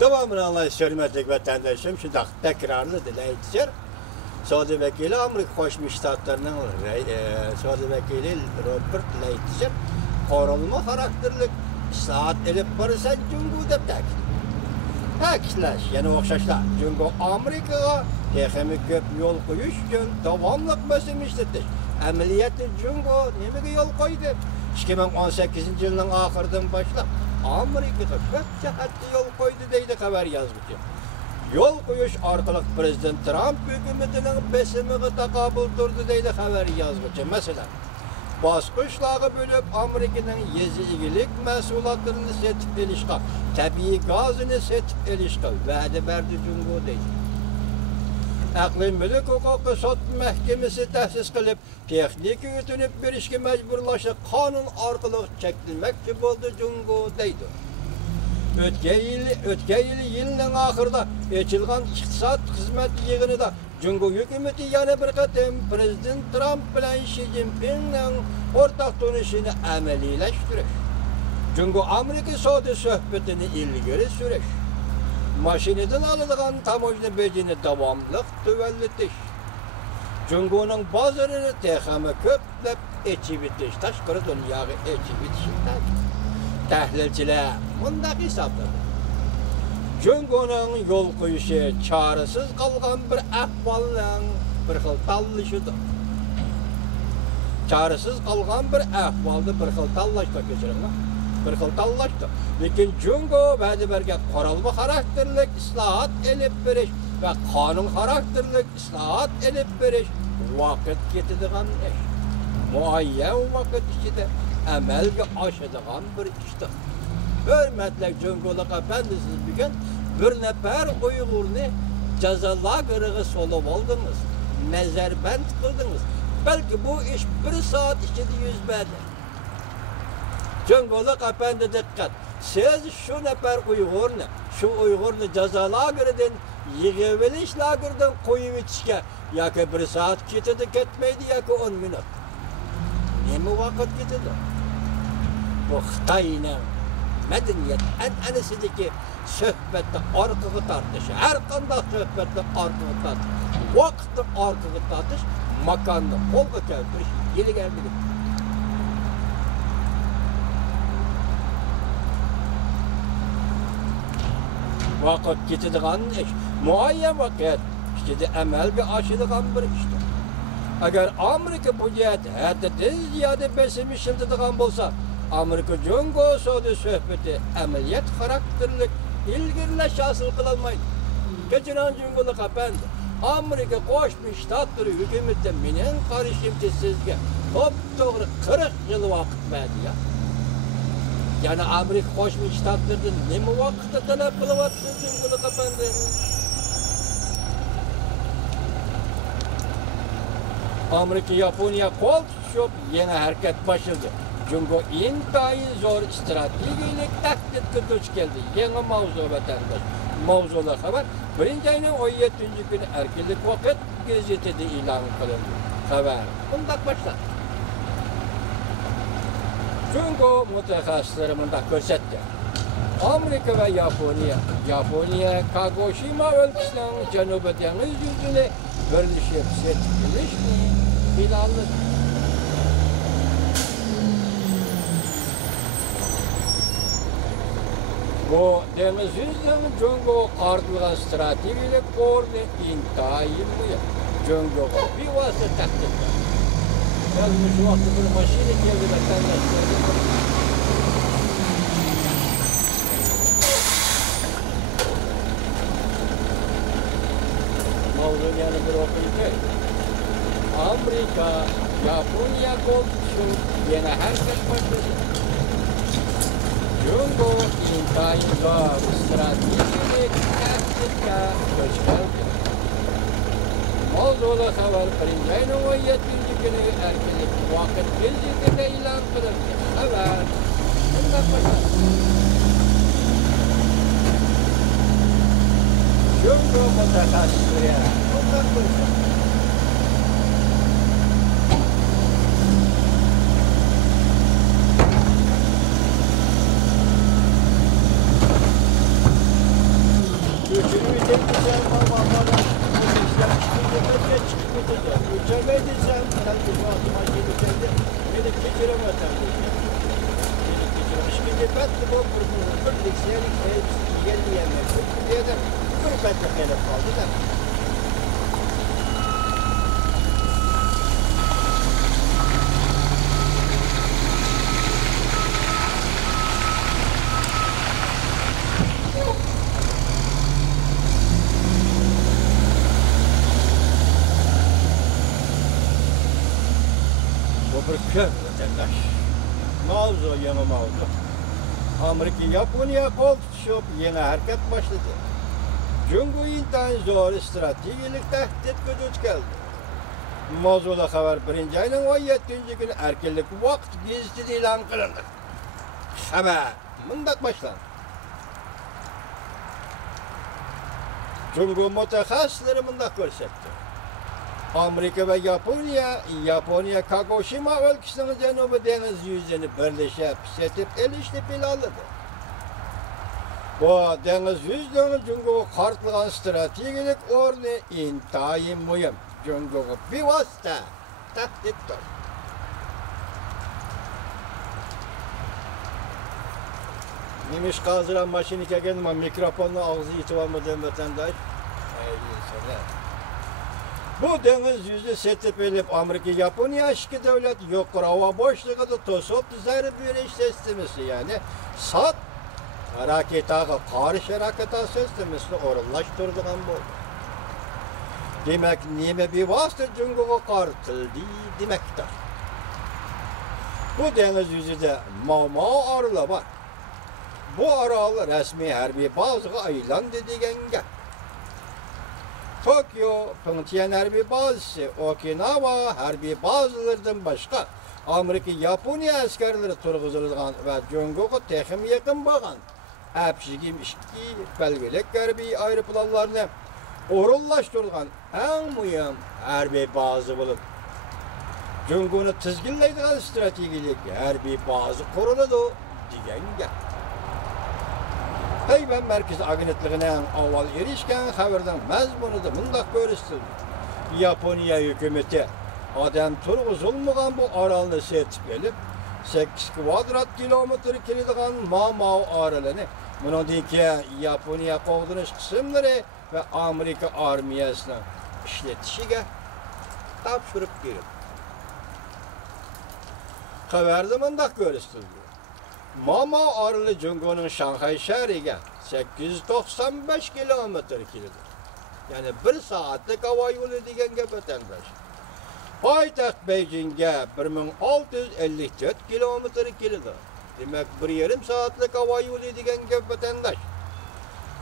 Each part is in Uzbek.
Devamını anlayış hürmetlik vatandaşım şu da tekrarlı dileyiciler. Saudi Vekili Amerika Koşmuş Ştatlarının Saudi Vekili Robert Leitzer korunma karakterlik saat elip barısan Cungu'da ta'kidlash, yana o'xshashlar. Jungo Amerikaga texnik ko'p yo'l qo'yish uchun davomli bosim ishlatish. Amaliyotda Jungo nimaga yo'l qo'ydi? 2018-yilning oxiridan boshlab Amerikaga ko'p jihatda yo'l qo'ydi deydi xabar yozuvchi. Yo'l qo'yish orqali prezident Trump hukumatining besimiga taqobil turdi deydi xabar yozuvchi. Masalan, bosqinchilarga bo'lib Amerikaning yezigilik mahsulotlarini setib olishga, tabiiy gazini setib olishga va'da berdi Jungo deydi. Aqliy mulk huquqi sud mahkamasi ta'sis qilib, texnika o'tinib berishga majburlashi qonun orqali cheklanmoqchi bo'ldi Jungo deydi. O'tgan yilning oxirida ochilgan iqtisod xizmat yig'inida Jungo hukumati yana bir qatam prezident Trump bilan Xi Jinpingning o'rtaq tunishini amaliylashtirish, Jungo Amerika savdo suhbatini ilgari surish, mashinadan olinadigan tamojna bejini davomli tuvallatish, Jungoning bozorini texnika ko'plab echib etish, tashqari dunyoga echib etish. Tahlilchilar bundaq hisobladi. Jungoning yo'l qo'yishi chorasiz qolgan bir ahvolning bir xil tanlashidir. Chorasiz qolgan bir ahvolda bir xil tanlashda kechiringlar. Bir xil tanlashda. Lekin Jungo va'da bergan qoralma xarakterlik islohot elib berish va qonun xarakterlik islohot elib berish vaqt ketadigan ish. Muayyan vaqt ichida amalga oshadigan bir ishdir. Hürmetli Jungo'luk efendisiz bugün bir nefer Uygur'unu cezalar kırığı solup oldunuz, nezerbent kıldınız. Belki bu iş bir saat içinde yüzmedi. Jungo'luk efendi dikkat. Siz şu nefer Uygur'unu, şu Uygur'unu cezalar kırıdan, yığıveliş lagırdan koyup içke, ya ki bir saat gitmedi gitmeydi ya ki 10 minut. Ne mi vakit gitmedi? Bu Xitay'ın medeniyet an'anasidagi suhbatni orqaga tortish, har qanday suhbatni orqaga tortish, vaqtni orqaga tortish, makonni qo'lga keltirish ilgarilik. Vaqt ketadigan ish, muayyan vaqt ichida amalga oshadigan bir ishdir. Agar Amerika bu jihatda ziyada besim ishlatadigan bo'lsa, Amerika Jungo savdo suhbati amaliyat xarakterlik ilgirlash hosil qilolmaydi. Kechiring Jungo'lik efendi. Amerika Qo'shma Shtatlari hukumati mening qarashimcha sizga to'g'ri 40 yil vaqt berdi ya. Yana Amerika Qo'shma Shtatlaridan nima vaqtda talab qilyapsiz Jungo'lik efendi? Amerika Yaponiya qo'l tutishib yana harakat boshladi. Jungo intayin zor strategik tahdidga duch keldi. Yangi mavzu vatandaş. Mavzular xabar 1-ayning 17-kunii erkinlik vaqt gazetida e'lon qilindi. Xabar bunday boshladi. Jungo mutaxassislari bunday ko'rsatdi. Amerika va Yaponiya Kagoshima o'lkasining janubiy dengiz yuzini birlashib setib planladi. Bu deniz yüzünden Jungo ardılgan stratejik ordu intayin mühim. Jungo'ga bir vasıta tahdid var. Yalnız şu vakti bir maşine geldi vatandaşlar. Mavzun yani bir okuyucu. Amerika, Japonya koltuğu yine herkes başladı. Jungo intayin zor stratejik tahdidga duch keldi. Mavzular xabar 1-ayning 17-kuni erkinlik vaqt gazetida e'lon qilindi. Xabar bunday boshlandi. Jungo mutaxassislari bunday boshlandi. kilometre. İkinci battı bu birlik seyrek gelmeyenler Türkiye'de bir battı gelip kaldı da. Bu bir kör vatandaş. Mavzu yeni mavzu. Amerika Japonya kol tutuşup yeni hareket başladı. Cungu intayin zor stratejilik tehdit güdüç geldi. Mavzuda haber 1. ayının 17. günü erkenlik vakt gizli ilan kılındı. Haber mındak başlandı. Cungu mütehassısları mındak görsetti. Amerika ve Japonya Kagoshima ülkesinin Cenubi Deniz yüzünü birleşip setip elişli planladı. Bu deniz yüzünün Cungu'yu kartlayan stratejik ornu intayin mühim. Cungu'yu bir vasıta tehdittir. Nimiş kazıran maşinike gelme mikrofonla ağzı itibarmadan vatandaş. Bu deniz yüzü setip elip Amerika Japonya iki devlet yukarı hava boşluğunda tosop düzeri bir iş sistemisi yani sat hareketağı karşı hareketa sistemisi orunlaştırdıgan bu. Demek nime bir vasıta Cungu'ya kartıldı demektir. Bu deniz yüzüde Mao arıla var. Bu aralı resmi harbi bazı aylan dediğen gel. Tokyo, Pyeongchang harbi bazısı, Okinawa harbi bazılardan başka Amerika, Japonya askerleri turguzulgan ve Cungu'ya texim yakın bağın hepsigim işki belgelik harbi aeroplanlarını orunlaştırgan en mühim harbi bazı bulup Cungu'nu tizginleydiğin stratejik harbi bazı kuruladı diyen gel. Tayvan Merkezi Agentliğine avval erişken haberden mezmunu da mındak görürsün. Japonya hükümeti adam turguzulmagan bu aralını setip elip 8 kvadrat kilometre kilidgan Mao aralını bunundaki Japonya kovduruş kısımları ve Amerika armiyasına işletişige tapşırıp girip. Haberde mındak görürsün. Mao arılı Cungu'nun Şanghay şehriga 895 kilometre kilidir. Yani 1 saatlik hava yolu degen gep vatandaş. Paytaxt Beijing'e 1654 kilometre kilidir. Demek 1,5 saatlik hava yolu degen gep vatandaş.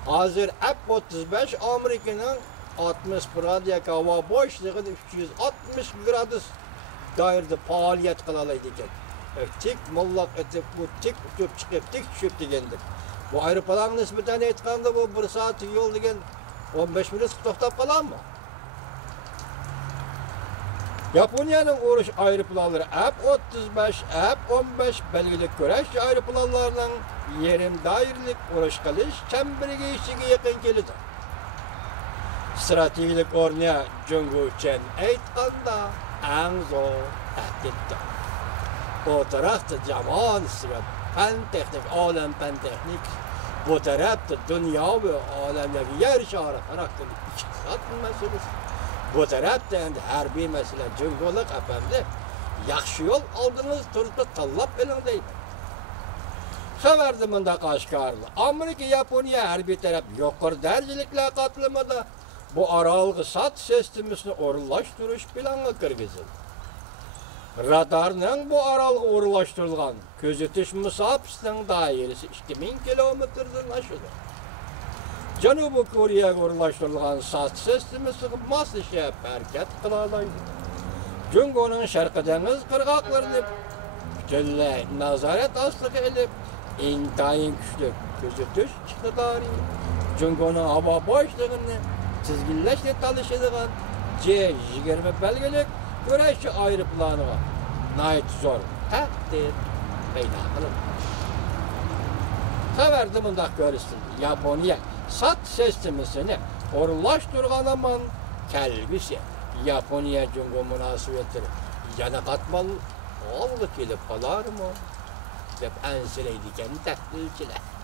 Hazır F-35 Amerika'nın 60 radyak hava boşluğunu 360 gradus dairde faaliyet kılalaydı iken. Tik mollak etip bu tik uçup çıkıp tik düşüp degendik. Bu aeroplan nispeten etkanda bu 1 saat yol degen 15 minut toktap kalan mı? Japonya'nın uğruş aeroplanları F-35, F-15 belgelik güreş aeroplanlarının yerim dairlik uğruş kılış çemberi geçişine yakın gelidir. Stratejik ornaya Cungu için eytkanda en zor tehdittir. O tarafta zaman sıra fen teknik, alem fen teknik, bu tarafta dünya ve alemdeki yer şahı karakterli iktisat meselesi. Bu tarafta endi harbiy mesele Cungu'luk efendi, yaxşı yol aldınız, turda tallap elin deydi. Xabarda mındaq aşkarlı. Amerika, Japonya harbiy taraf yuqori derecelikle katılmada bu aralgı sat sistemisini orunlaştırış planı kirgizildi. Radarның bu aralgı orunlaştırılgan közetiş mesafesinin dairesi 2000 kilometreden aşıdır. Janubi Kore'ye orunlaştırılgan sat sistemisi maslaşıp hareket kılalaydı. Cungu'nun Şarkı Deniz kırgaklarını bütünlüğe nazaret astığı elip intayin güçlü közetiş iktidarı. Cungu'nun hava boşluğunu çizgileşle çalışıdığın C-20 belgelik güreşçi aeroplanı var. Nait zor tehdit peyda kılındı. Xabarda mındaq görürsün. Japonya sat sistemisini orunlaştırgan aman kelbisi Japonya Cungu münasebetleri yana katmalı Olgu kelip kalar mı? Dep ensireydiken tahlilçiler.